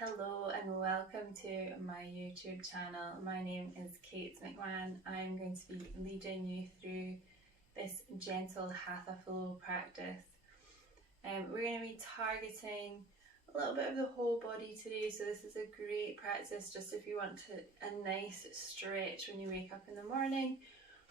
Hello and welcome to my YouTube channel. My name is Kate McMahon. I'm going to be leading you through this gentle Hatha flow practice. We're going to be targeting a little bit of the whole body today, so this is a great practice just if you want a nice stretch when you wake up in the morning,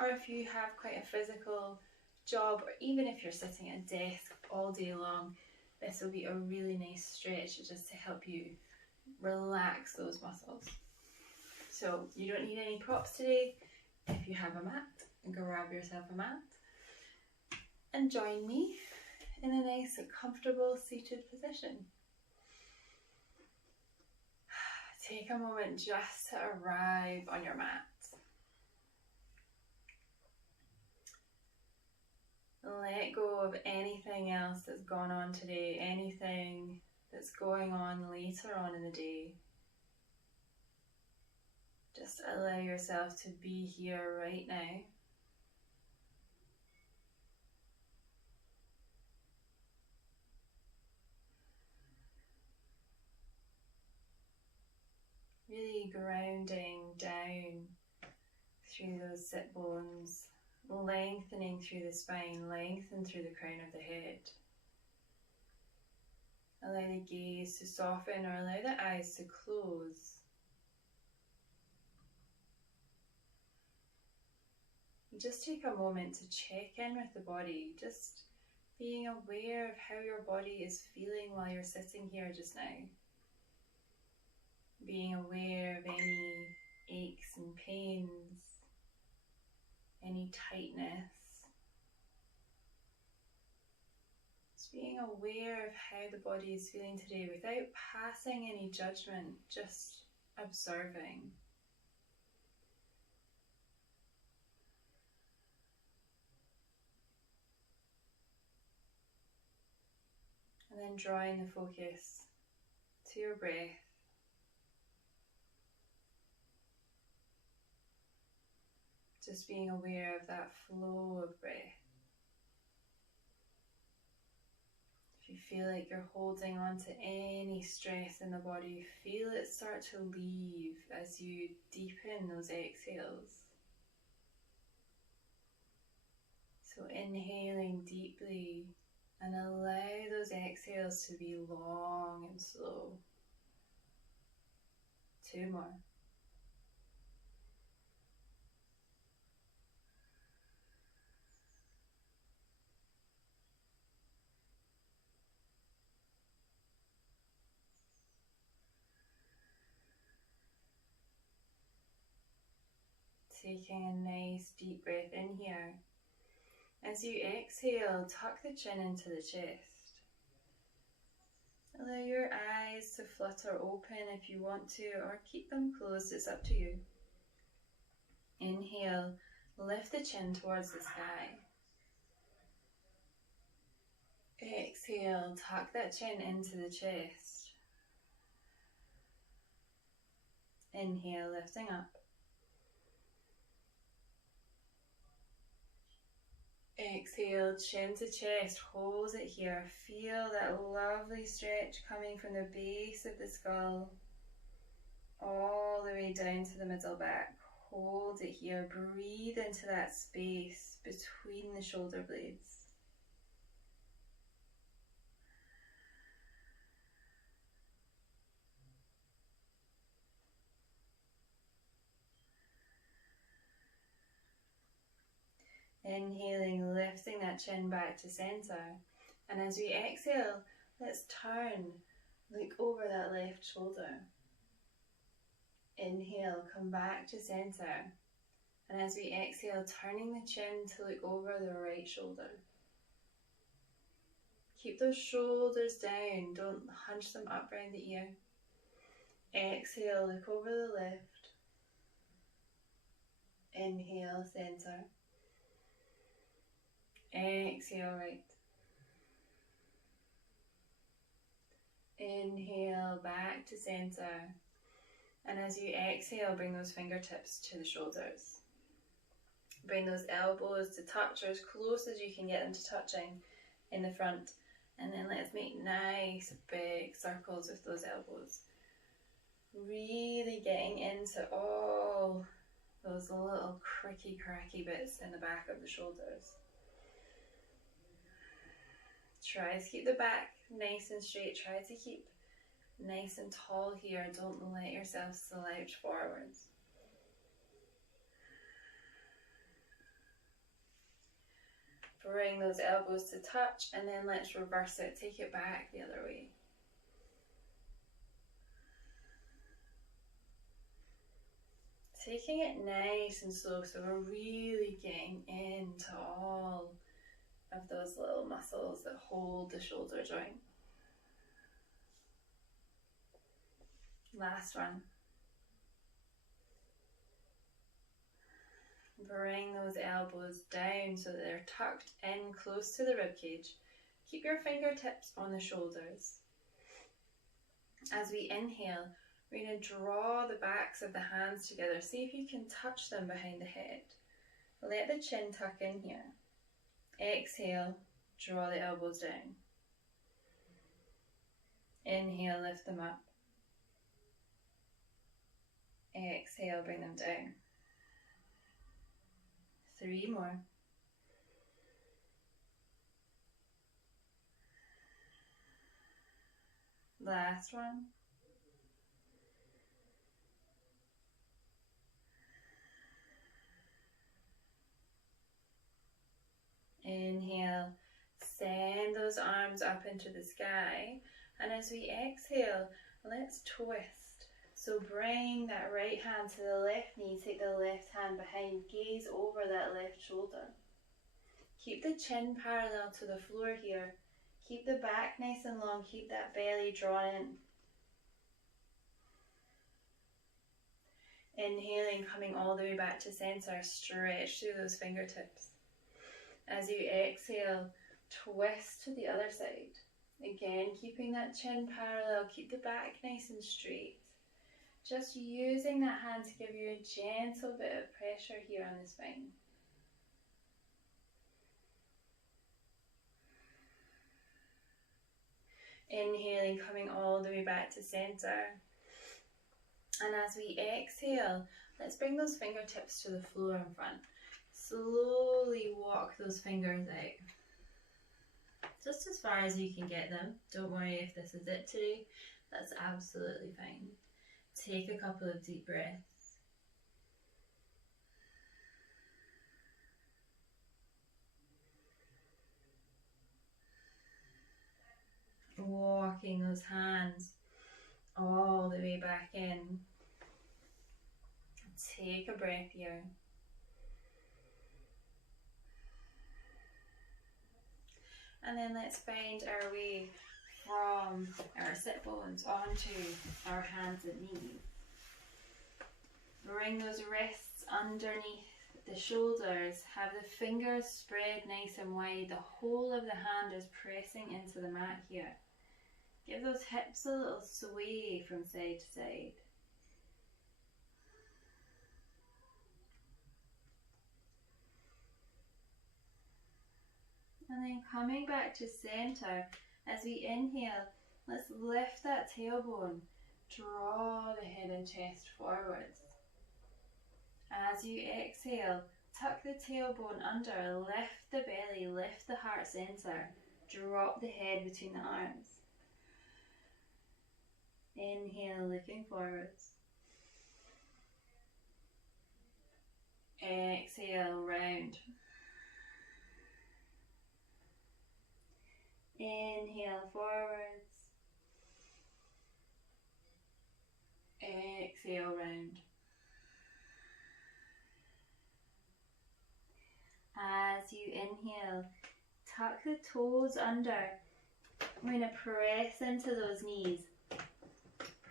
or if you have quite a physical job, or even if you're sitting at a desk all day long. This will be a really nice stretch just to help you relax those muscles. So you don't need any props today. If you have a mat, grab yourself a mat and join me in a nice comfortable seated position. Take a moment just to arrive on your mat. Let go of anything else that's gone on today, anything that's going on later on in the day. Just allow yourself to be here right now. Really grounding down through those sit bones, lengthening through the spine, lengthen through the crown of the head. Allow the gaze to soften or allow the eyes to close. Just take a moment to check in with the body, just being aware of how your body is feeling while you're sitting here just now. Being aware of any aches and pains, any tightness. Just being aware of how the body is feeling today without passing any judgment, just observing. And then drawing the focus to your breath. Just being aware of that flow of breath. If you feel like you're holding on to any stress in the body, feel it start to leave as you deepen those exhales. So inhaling deeply and allow those exhales to be long and slow. 2 more. Taking a nice deep breath in here. As you exhale, tuck the chin into the chest. Allow your eyes to flutter open if you want to, or keep them closed, it's up to you. Inhale, lift the chin towards the sky. Exhale, tuck that chin into the chest. Inhale, lifting up. Exhale, chin to chest, hold it here. Feel that lovely stretch coming from the base of the skull all the way down to the middle back. Hold it here. Breathe into that space between the shoulder blades. Inhaling, lifting that chin back to center. And as we exhale, let's turn, look over that left shoulder. Inhale, come back to center. And as we exhale, turning the chin to look over the right shoulder. Keep those shoulders down, don't hunch them up round the ear. Exhale, look over the left. Inhale, center. Exhale, right. Inhale, back to center. And as you exhale, bring those fingertips to the shoulders. Bring those elbows to touch, or as close as you can get them to touching in the front. And then let's make nice big circles with those elbows. Really getting into all those little cricky cracky bits in the back of the shoulders. Try to keep the back nice and straight. Try to keep nice and tall here. Don't let yourself slouch forwards. Bring those elbows to touch, and then let's reverse it. Take it back the other way. Taking it nice and slow, so we're really getting into all of those little muscles that hold the shoulder joint. Last one. Bring those elbows down so that they're tucked in close to the ribcage. Keep your fingertips on the shoulders. As we inhale, we're going to draw the backs of the hands together. See if you can touch them behind the head. Let the chin tuck in here. Exhale, draw the elbows down. Inhale, lift them up. Exhale, bring them down. 3 more. Last one. Inhale, send those arms up into the sky, and as we exhale, let's twist. So bring that right hand to the left knee, take the left hand behind, gaze over that left shoulder. Keep the chin parallel to the floor here. Keep the back nice and long, keep that belly drawn in. Inhaling, coming all the way back to center, stretch through those fingertips. As you exhale, twist to the other side. Again, keeping that chin parallel, keep the back nice and straight. Just using that hand to give you a gentle bit of pressure here on the spine. Inhaling, coming all the way back to center. And as we exhale, let's bring those fingertips to the floor in front. Slowly walk those fingers out. Just as far as you can get them. Don't worry if this is it today. That's absolutely fine. Take a couple of deep breaths. Walking those hands all the way back in. Take a breath here. And then let's find our way from our sit bones onto our hands and knees. Bring those wrists underneath the shoulders. Have the fingers spread nice and wide. The whole of the hand is pressing into the mat here. Give those hips a little sway from side to side. And then coming back to center, as we inhale, let's lift that tailbone, draw the head and chest forwards. As you exhale, tuck the tailbone under, lift the belly, lift the heart center, drop the head between the arms. Inhale, looking forwards. Exhale, round. Inhale, forwards. Exhale, round. As you inhale, tuck the toes under. We're going to press into those knees.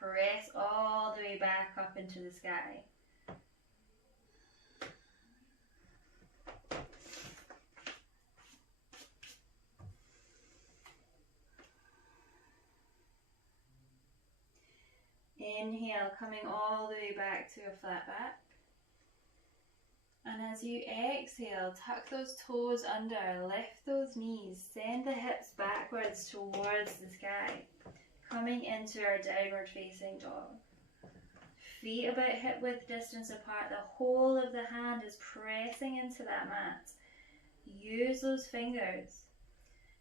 Press all the way back up into the sky. Inhale, coming all the way back to a flat back. And as you exhale, tuck those toes under, lift those knees, send the hips backwards towards the sky, coming into our downward facing dog. feet about hip width distance apart. The whole of the hand is pressing into that mat. Use those fingers.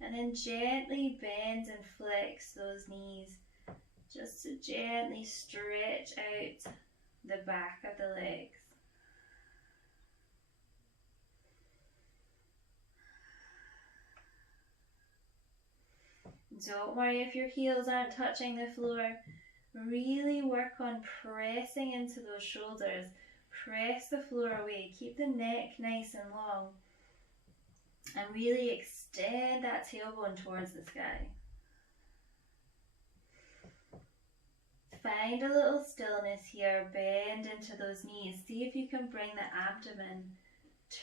And then gently bend and flex those knees, just to gently stretch out the back of the legs. Don't worry if your heels aren't touching the floor. Really work on pressing into those shoulders. Press the floor away. Keep the neck nice and long. And really extend that tailbone towards the sky. Find a little stillness here. Bend into those knees. See if you can bring the abdomen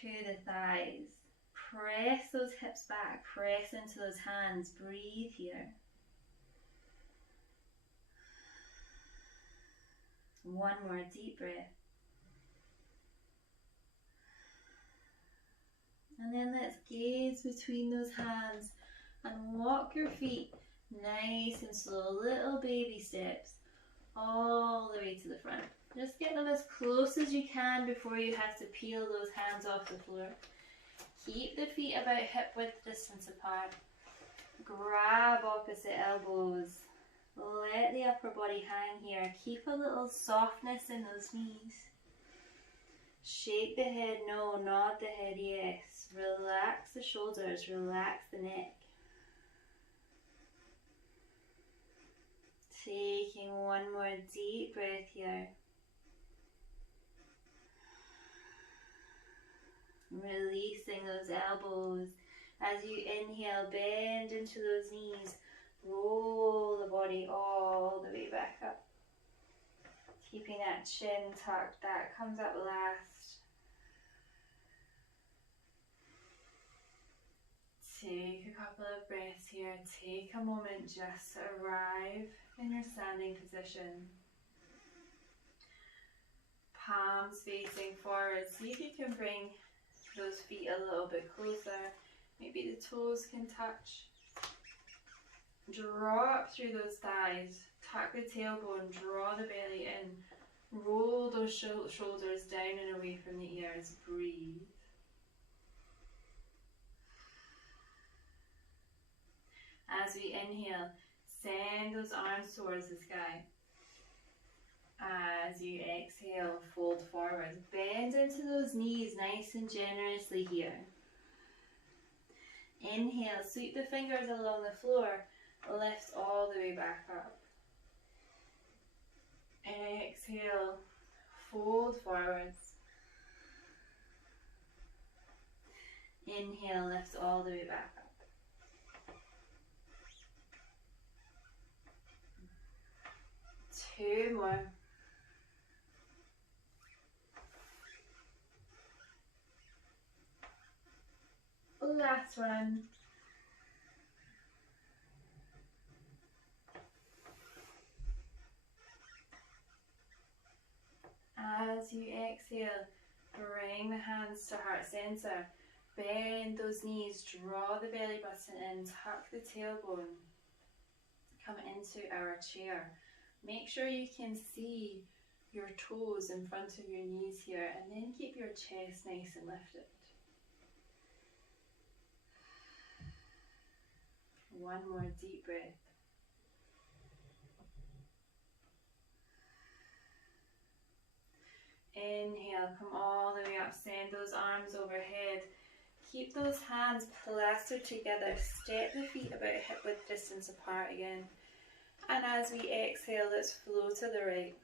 to the thighs. Press those hips back. Press into those hands. Breathe here. One more deep breath. And then let's gaze between those hands and walk your feet nice and slow, little baby steps, all the way to the front. Just get them as close as you can before you have to peel those hands off the floor. Keep the feet about hip width distance apart. Grab opposite elbows. Let the upper body hang here. Keep a little softness in those knees. Shake the head no, nod the head yes. Relax the shoulders, relax the neck. Taking one more deep breath here. Releasing those elbows. As you inhale, bend into those knees. Roll the body all the way back up. Keeping that chin tucked, that comes up last. Take a couple of breaths here. Take a moment just to arrive in your standing position. Palms facing forward. See if you can bring those feet a little bit closer. Maybe the toes can touch. Draw up through those thighs. Tuck the tailbone. Draw the belly in. Roll those shoulders down and away from the ears. Breathe. As we inhale, send those arms towards the sky. As you exhale, fold forward. Bend into those knees nice and generously here. Inhale, sweep the fingers along the floor. Lift all the way back up. Exhale, fold forwards. Inhale, lift all the way back up. Two more. Last one. As you exhale, bring the hands to heart center. Bend those knees, draw the belly button in, tuck the tailbone. Come into our chair. Make sure you can see your toes in front of your knees here, and then keep your chest nice and lifted. One more deep breath. Inhale, come all the way up, send those arms overhead. Keep those hands plastered together. Step the feet about hip width distance apart again. And as we exhale, let's flow to the right.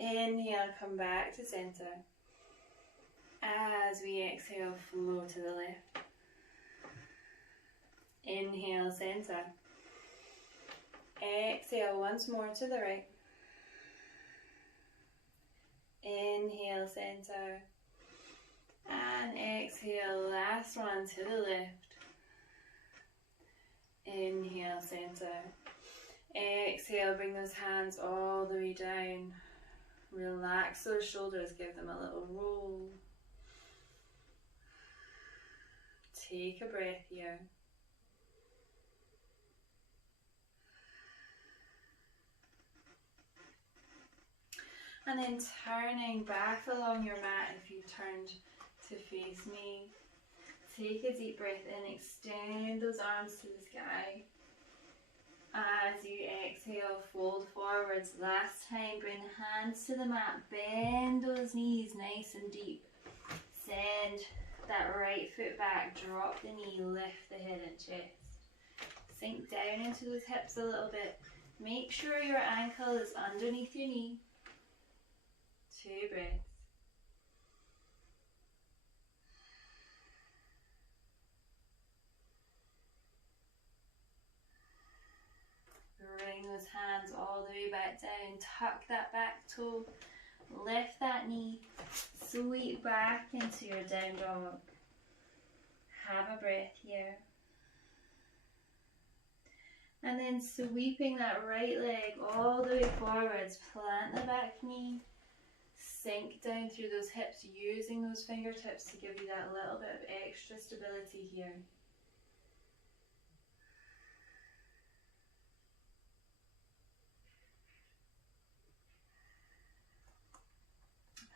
Inhale, come back to center. As we exhale, flow to the left. Inhale, center. Exhale once more to the right. Inhale, center. And exhale, last one to the left. Inhale, center. Exhale, bring those hands all the way down. Relax those shoulders, give them a little roll. Take a breath here. And then turning back along your mat if you've turned to face me. Take a deep breath in, extend those arms to the sky. As you exhale, fold forwards. Last time, bring the hands to the mat, bend those knees nice and deep. Send that right foot back, drop the knee, lift the head and chest. Sink down into those hips a little bit. Make sure your ankle is underneath your knee. 2 breaths. Bring those hands all the way back down. Tuck that back toe. Lift that knee. Sweep back into your down dog. Have a breath here. And then sweeping that right leg all the way forwards. Plant the back knee. Sink down through those hips, using those fingertips to give you that little bit of extra stability here.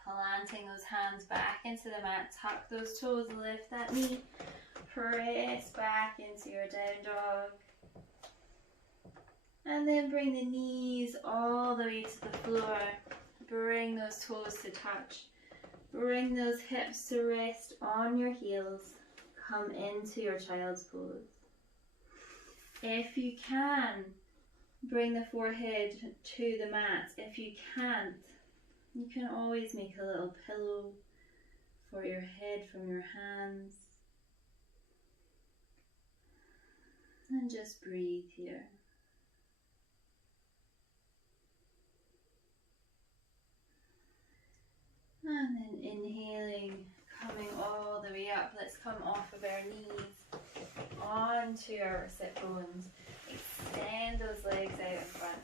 Planting those hands back into the mat, tuck those toes, lift that knee, press back into your down dog. And then bring the knees all the way to the floor. Bring those toes to touch. Bring those hips to rest on your heels. Come into your child's pose. If you can, bring the forehead to the mat. If you can't, you can always make a little pillow for your head from your hands. And just breathe here. And then inhaling, coming all the way up. Let's come off of our knees onto our sit bones. Extend those legs out in front.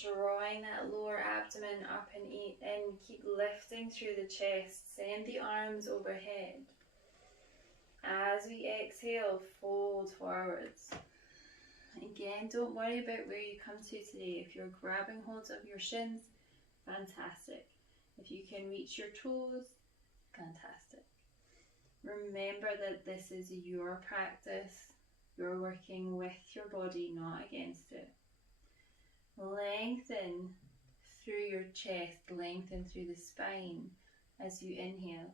Drawing that lower abdomen up and in. Keep lifting through the chest. Send the arms overhead. As we exhale, fold forwards. Again, don't worry about where you come to today. If you're grabbing hold of your shins, fantastic. If you can reach your toes, fantastic. Remember that this is your practice. You're working with your body, not against it. Lengthen through your chest, lengthen through the spine as you inhale.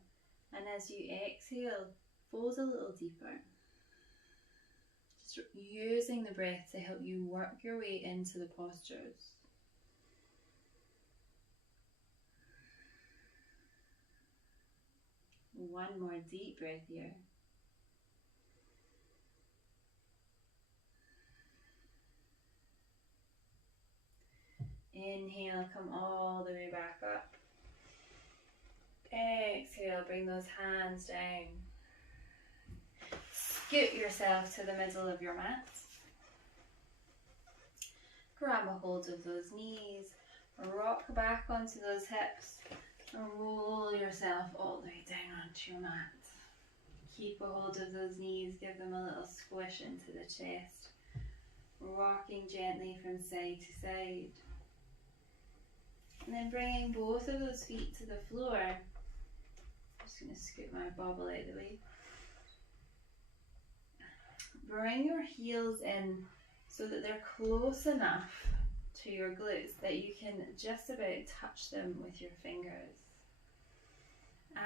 And as you exhale, fold a little deeper. Just using the breath to help you work your way into the postures. One more deep breath here. Inhale, come all the way back up. Exhale, bring those hands down. Scoot yourself to the middle of your mat. Grab a hold of those knees. Rock back onto those hips. And roll yourself all the way down onto your mat. Keep a hold of those knees. Give them a little squish into the chest. Rocking gently from side to side. And then bringing both of those feet to the floor. I'm just going to scoot my bobble out of the way. Bring your heels in so that they're close enough to your glutes that you can just about touch them with your fingers.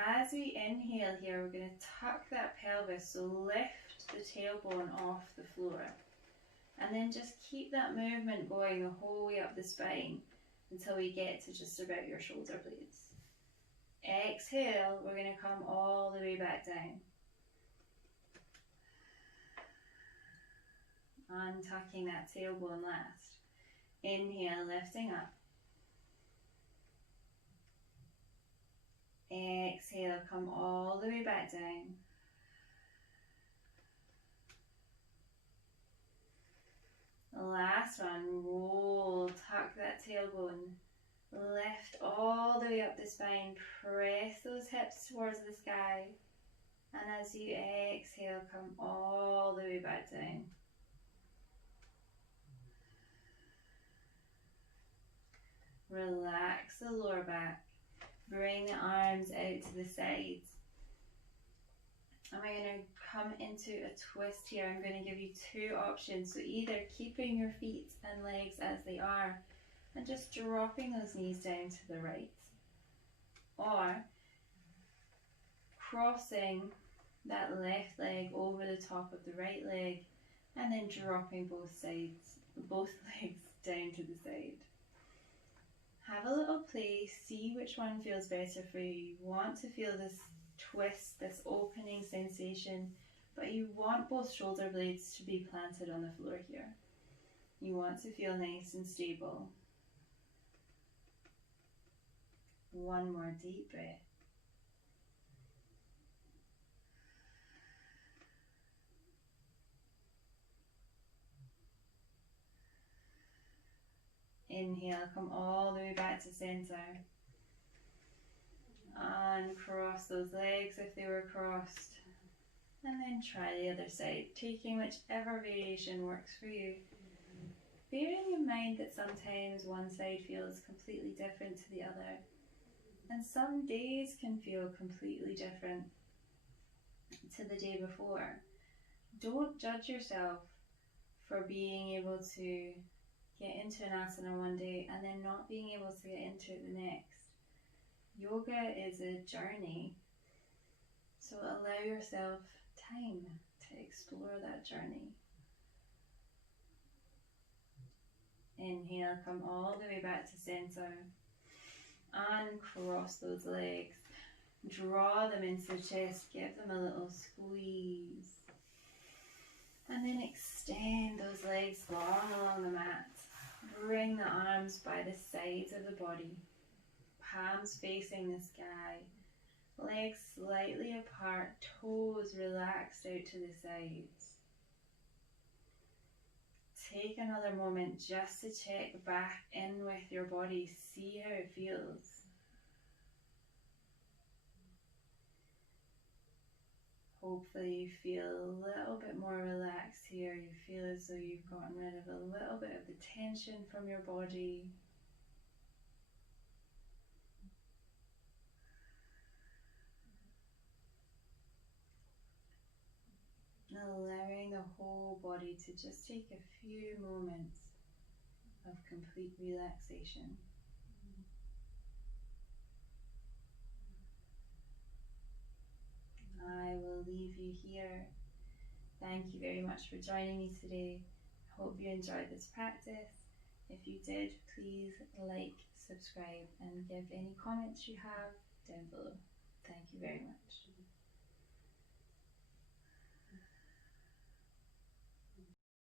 As we inhale here, we're going to tuck that pelvis, so lift the tailbone off the floor. And then just keep that movement going the whole way up the spine until we get to just about your shoulder blades. Exhale, we're going to come all the way back down. Untucking that tailbone last. Inhale, lifting up. Exhale, come all the way back down. Last one, roll, tuck that tailbone. Lift all the way up the spine, press those hips towards the sky. And as you exhale, come all the way back down. Relax the lower back. Bring the arms out to the sides. And we're going to come into a twist here. I'm going to give you two options. So either keeping your feet and legs as they are and just dropping those knees down to the right, or crossing that left leg over the top of the right leg and then dropping both legs down to the side. Have a little play, see which one feels better for you. You want to feel this twist, this opening sensation, but you want both shoulder blades to be planted on the floor here. You want to feel nice and stable. One more deep breath. Inhale, come all the way back to center. Uncross those legs if they were crossed. And then try the other side, taking whichever variation works for you. Bearing in mind that sometimes one side feels completely different to the other. And some days can feel completely different to the day before. Don't judge yourself for being able to get into an asana one day and then not being able to get into it the next. Yoga is a journey, so allow yourself time to explore that journey. Inhale, come all the way back to center. Uncross those legs. Draw them into the chest, give them a little squeeze. And then extend those legs long along the mat. Bring the arms by the sides of the body. Palms facing the sky. Legs slightly apart, toes relaxed out to the sides. Take another moment just to check back in with your body, see how it feels. Hopefully you feel a little bit more relaxed here. You feel as though you've gotten rid of a little bit of the tension from your body. Allowing the whole body to just take a few moments of complete relaxation. I will leave you here. Thank you very much for joining me today. I hope you enjoyed this practice. If you did, please like, subscribe, and give any comments you have down below. Thank you very much.